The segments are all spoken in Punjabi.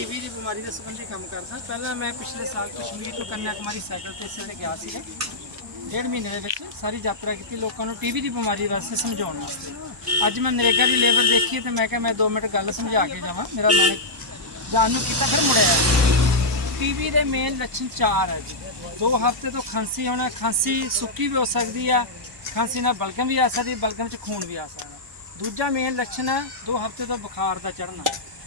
ਟੀਵੀ ਦੀ ਬਿਮਾਰੀ ਦੇ ਸੰਬੰਧੀ ਕੰਮ ਕਰਦਾ। ਪਹਿਲਾਂ ਮੈਂ ਪਿਛਲੇ ਸਾਲ ਕਸ਼ਮੀਰ ਤੋਂ ਕੰਨਿਆ ਕੁਮਾਰੀ ਸਾਈਕਲ ਤੇ ਸਿਰੇ ਗਿਆ ਸੀ। ਡੇਢ ਮਹੀਨੇ ਦੇ ਵਿੱਚ ਸਾਰੀ ਯਾਤਰਾ ਕੀਤੀ ਲੋਕਾਂ ਨੂੰ ਟੀਵੀ ਦੀ ਬਿਮਾਰੀ ਵਾਸਤੇ ਸਮਝਾਉਣ ਵਾਸਤੇ। ਅੱਜ ਮੈਂ ਨਰੇਗਾ ਦੀ ਲੇਬਰ ਦੇਖੀ ਤੇ ਮੈਂ ਕਿਹਾ ਮੈਂ 2 ਮਿੰਟ ਗੱਲ ਸਮਝਾ ਕੇ ਜਾਵਾਂ। ਮੇਰਾ ਮਨ ਜਾਣ ਨੂੰ ਕੀਤਾ ਫਿਰ ਮੁੜਿਆ। ਟੀਵੀ ਦੇ ਮੇਨ ਲੱਛਣ ਚਾਰ ਹੈ ਜੀ। ਦੋ ਹਫ਼ਤੇ ਤੋਂ ਖਾਂਸੀ ਹੋਣਾ ਖਾਂਸੀ ਸੁੱਕੀ ਵੀ ਹੋ ਸਕਦੀ ਆ, ਖਾਂਸੀ ਨਾਲ ਬਲਗਮ ਵੀ ਆ ਸਕਦੀ, ਬਲਗਮ ਚ ਖੂਨ ਵੀ ਆ ਸਕਦਾ। ਦੂਜਾ ਮੇਨ ਲੱਛਣ ਹੈ ਦੋ ਹਫ਼ਤੇ ਤੋਂ ਬੁਖਾਰ ਦਾ ਚੜ੍ਹਨਾ।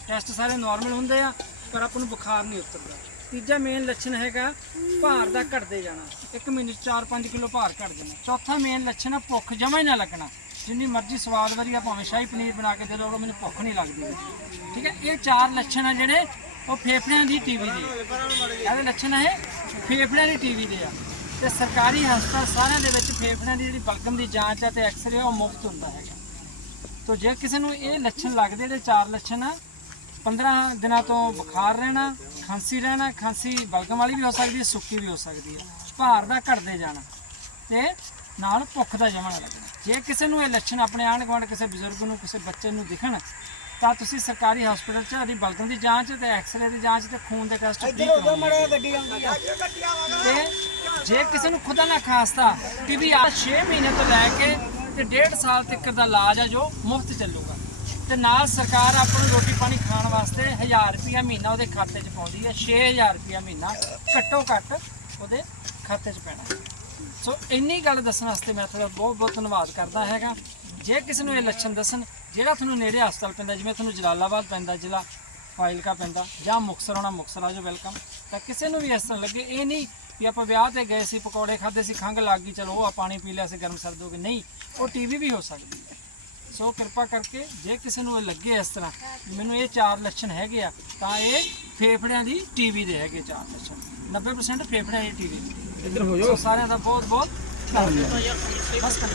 ਟੈਸਟ ਸਾਰੇ ਨਾਰਮਲ ਹੁੰਦੇ ਆ, ਪਰ ਆਪਾਂ ਨੂੰ ਬੁਖਾਰ ਨਹੀਂ ਉਤਰਦਾ। ਤੀਜਾ ਮੇਨ ਲੱਛਣ ਹੈਗਾ, ਭਾਰ ਦਾ ਘਟਦੇ ਜਾਣਾ। ਇੱਕ ਮਹੀਨੇ 'ਚ 4-5 ਕਿਲੋ ਭਾਰ ਘਟ ਜਾਣਾ। ਚੌਥਾ ਮੇਨ ਲੱਛਣ ਆ, ਭੁੱਖ ਜਮਾ ਹੀ ਨਾ ਲੱਗਣਾ। ਜਿੰਨੀ ਮਰਜ਼ੀ ਸਵਾਦ ਵਧੀਆ ਭਾਵੇਂ ਸ਼ਾਹੀ ਪਨੀਰ ਬਣਾ ਕੇ ਦੇ ਦਿਓ ਮੈਨੂੰ ਭੁੱਖ ਨਹੀਂ ਲੱਗਦੀ। ਠੀਕ ਹੈ, ਇਹ ਚਾਰ ਲੱਛਣ ਆ ਜਿਹੜੇ, ਉਹ ਫੇਫੜਿਆਂ ਦੀ ਟੀਵੀ ਦੇ ਇਹਦੇ ਲੱਛਣ ਹੈ ਫੇਫੜਿਆਂ ਦੀ ਟੀਵੀ ਦੇ ਆ। ਤੇ ਸਰਕਾਰੀ ਹਸਪਤਾਲ ਸਾਰਿਆਂ ਦੇ ਵਿੱਚ ਫੇਫੜਿਆਂ ਦੀ ਜਿਹੜੀ ਬਲਗਮ ਦੀ ਜਾਂਚ ਆ ਤੇ ਐਕਸਰੇ ਉਹ ਮੁਫਤ ਹੁੰਦਾ ਹੈਗਾ। ਤੋ ਜੇ ਕਿਸੇ ਨੂੰ ਇਹ ਲੱਛਣ ਲੱਗਦੇ, ਜਿਹੜੇ ਚਾਰ ਲੱਛਣ ਆ 15 ਦਿਨਾਂ ਤੋਂ ਬੁਖਾਰ ਰਹਿਣਾ ਖਾਂਸੀ ਰਹਿਣਾ ਖਾਂਸੀ ਬਲਗਮ ਵਾਲੀ ਵੀ ਹੋ ਸਕਦੀ ਹੈ ਸੁੱਕੀ ਵੀ ਹੋ ਸਕਦੀ ਹੈ। ਭਾਰ ਦਾ ਘਟਦੇ ਜਾਣਾ ਤੇ ਨਾਲ ਭੁੱਖ ਦਾ ਜਮਣ ਲੱਗਣਾ। ਜੇ ਕਿਸੇ ਨੂੰ ਇਹ ਲੱਛਣ ਆਪਣੇ ਆਂਢ ਗੁਆਂਢ ਕਿਸੇ ਬਜ਼ੁਰਗ ਨੂੰ ਕਿਸੇ ਬੱਚੇ ਨੂੰ ਦਿਖਣ ਤਾਂ ਤੁਸੀਂ ਸਰਕਾਰੀ ਹਸਪਤਾਲ 'ਚ ਉਹਦੀ ਬਲਗਮ ਦੀ ਜਾਂਚ ਤੇ ਐਕਸਰੇ ਦੀ ਜਾਂਚ ਤੇ ਖੂਨ ਦੇ ਟੈਸਟ ਆ। ਤੇ ਜੇ ਕਿਸੇ ਨੂੰ ਖੁਦਾ ਨਾ ਖਾਸਤਾ ਟੀਬੀ ਆ 6 ਮਹੀਨੇ ਤੋਂ ਲੈ ਕੇ ਤੇ 1.5 ਸਾਲ ਤੱਕ ਦਾ ਇਲਾਜ ਆ ਜੋ ਮੁਫਤ ਚੱਲੂਗਾ। ਤੇ ਨਾਲ ਸਰਕਾਰ ਆਪਾਂ ਨੂੰ ਰੋਟੀ ਪਾਣੀ 1000 ਰੁਪਿਆ ਮਹੀਨਾ ਉਹਦੇ ਖਾਤੇ 'ਚ ਪਾਉਂਦੀ ਹੈ 6000 ਰੁਪਿਆ ਮਹੀਨਾ ਘੱਟੋ ਘੱਟ ਉਹਦੇ ਖਾਤੇ 'ਚ ਪੈਣਾ। ਸੋ ਇੰਨੀ ਗੱਲ ਦੱਸਣ ਵਾਸਤੇ ਮੈਂ ਤੁਹਾਡਾ ਬਹੁਤ ਬਹੁਤ ਧੰਨਵਾਦ ਕਰਦਾ ਹੈਗਾ। ਜੇ ਕਿਸੇ ਨੂੰ ਇਹ ਲੱਛਣ ਦੱਸਣ, ਜਿਹੜਾ ਤੁਹਾਨੂੰ ਨੇੜੇ ਹਸਪਤਾਲ ਪੈਂਦਾ, ਜਿਵੇਂ ਤੁਹਾਨੂੰ ਜਲਾਲਾਬਾਦ ਪੈਂਦਾ, ਜ਼ਿਲ੍ਹਾ ਫਾਈਲਕਾ ਪੈਂਦਾ, ਜਾਂ ਮੁਕਤਸਰ ਹੋਣਾ ਮੁਕਤਸਰ ਆਜੋ ਵੈਲਕਮ। ਤਾਂ ਕਿਸੇ ਨੂੰ ਵੀ ਇਸ ਤਰ੍ਹਾਂ ਲੱਗੇ, ਇਹ ਨਹੀਂ ਵੀ ਆਪਾਂ ਵਿਆਹ ਤੇ ਗਏ ਸੀ, ਪਕੌੜੇ ਖਾਦੇ ਸੀ, ਖੰਘ ਲੱਗ ਗਈ, ਚਲੋ ਉਹ ਆ, ਪਾਣੀ ਪੀ ਲਿਆ ਸੀ ਗਰਮ ਸਰਦ ਹੋ ਗਏ। ਨਹੀਂ, ਉਹ ਟੀਵੀ ਵੀ ਹੋ ਸਕਦੀ ਹੈ। ਸੋ ਕਿਰਪਾ ਕਰਕੇ ਜੇ ਕਿਸੇ ਨੂੰ ਇਹ ਲੱਗੇ ਇਸ ਤਰ੍ਹਾਂ ਮੈਨੂੰ ਇਹ ਚਾਰ ਲੱਛਣ ਹੈਗੇ ਆ ਤਾਂ ਇਹ ਫੇਫੜਿਆਂ ਦੀ ਟੀਵੀ ਦੇ ਹੈਗੇ ਚਾਰ ਲੱਛਣ। 90% ਫੇਫੜਿਆਂ ਦੀ ਟੀਵੀ। ਇੱਧਰ ਹੋ ਜਾਓ। ਸਾਰਿਆਂ ਦਾ ਬਹੁਤ ਬਹੁਤ ਧੰਨਵਾਦ ਬਸ ਕਰ